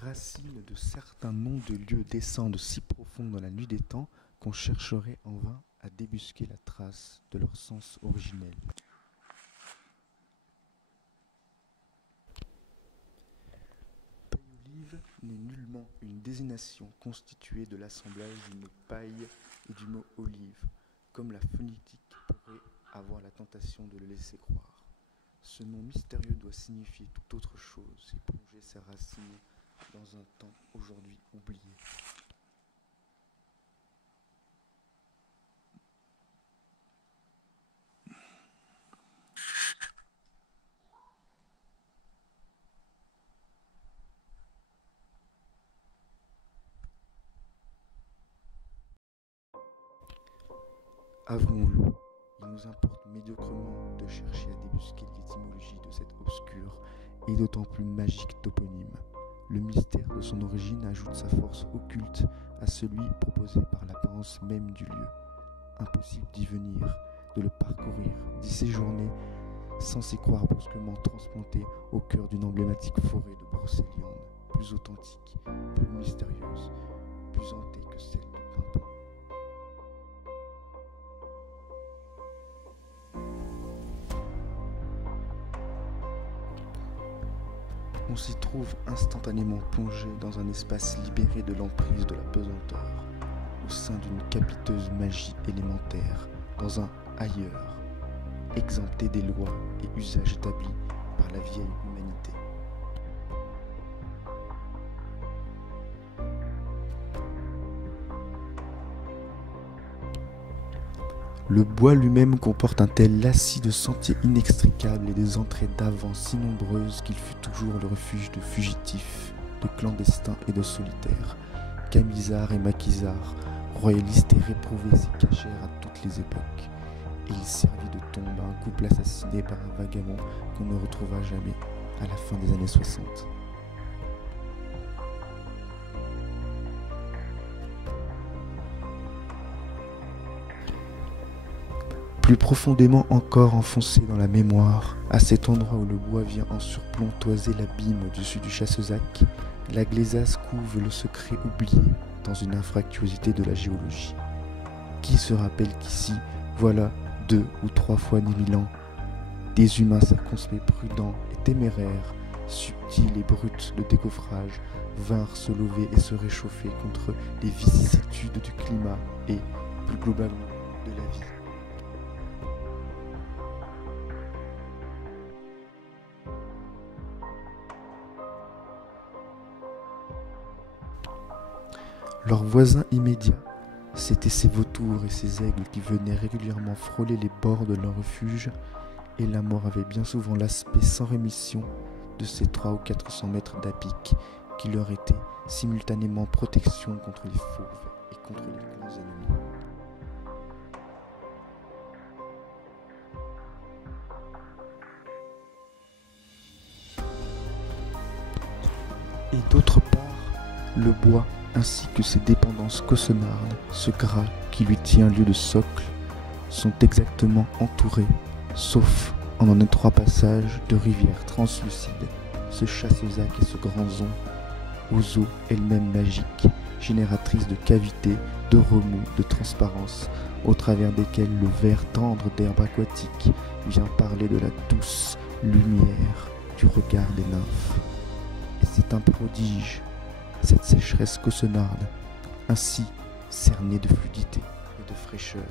racines de certains noms de lieux descendent si profond dans la nuit des temps qu'on chercherait en vain à débusquer la trace de leur sens originel. Paille-olive n'est nullement une désignation constituée de l'assemblage du mot paille et du mot olive, comme la phonétique pourrait avoir la tentation de le laisser croire. Ce nom mystérieux doit signifier tout autre chose et plonger ses racines dans un temps aujourd'hui oublié. Avouons-le, il nous importe médiocrement de chercher à débusquer l'étymologie de cet obscur et d'autant plus magique toponyme. Le mystère de son origine ajoute sa force occulte à celui proposé par l'apparence même du lieu. Impossible d'y venir, de le parcourir, d'y séjourner, sans s'y croire brusquement transplanté au cœur d'une emblématique forêt de brocéliande, plus authentique, plus mystérieuse, plus hantée que celle de Pimpon. On s'y trouve instantanément plongé dans un espace libéré de l'emprise de la pesanteur, au sein d'une capiteuse magie élémentaire, dans un ailleurs, exempté des lois et usages établis par la vieille humanité. Le bois lui-même comporte un tel lacis de sentiers inextricables et des entrées d'avant si nombreuses qu'il fut toujours le refuge de fugitifs, de clandestins et de solitaires. Camisards et maquisards, royalistes et réprouvés s'y cachèrent à toutes les époques, et il servit de tombe à un couple assassiné par un vagabond qu'on ne retrouva jamais à la fin des années 60. Plus profondément encore enfoncé dans la mémoire, à cet endroit où le bois vient en surplomb toiser l'abîme au-dessus du Chassezac, la Glaisasse couve le secret oublié dans une infractuosité de la géologie. Qui se rappelle qu'ici, voilà 2 ou 3 fois 1000 ans, des humains circonspects, prudents et téméraires, subtils et bruts de décoffrage, vinrent se lever et se réchauffer contre les vicissitudes du climat et, plus globalement, de la vie. Leurs voisins immédiats, c'étaient ces vautours et ces aigles qui venaient régulièrement frôler les bords de leur refuge, et la mort avait bien souvent l'aspect sans rémission de ces 300 ou 400 mètres d'apic qui leur étaient simultanément protection contre les fauves et contre les grands ennemis. Et d'autre part, le bois, ainsi que ses dépendances caussonardes, ce gras qui lui tient lieu de socle, sont exactement entourés, sauf en un étroit passage, de rivières translucides, ce Chassezac et ce Grandzon, aux eaux elles-mêmes magiques, génératrices de cavités, de remous, de transparence, au travers desquelles le vert tendre d'herbe aquatique vient parler de la douce lumière du regard des nymphes. Et c'est un prodige, cette sécheresse caussonarde, ainsi cernée de fluidité et de fraîcheur.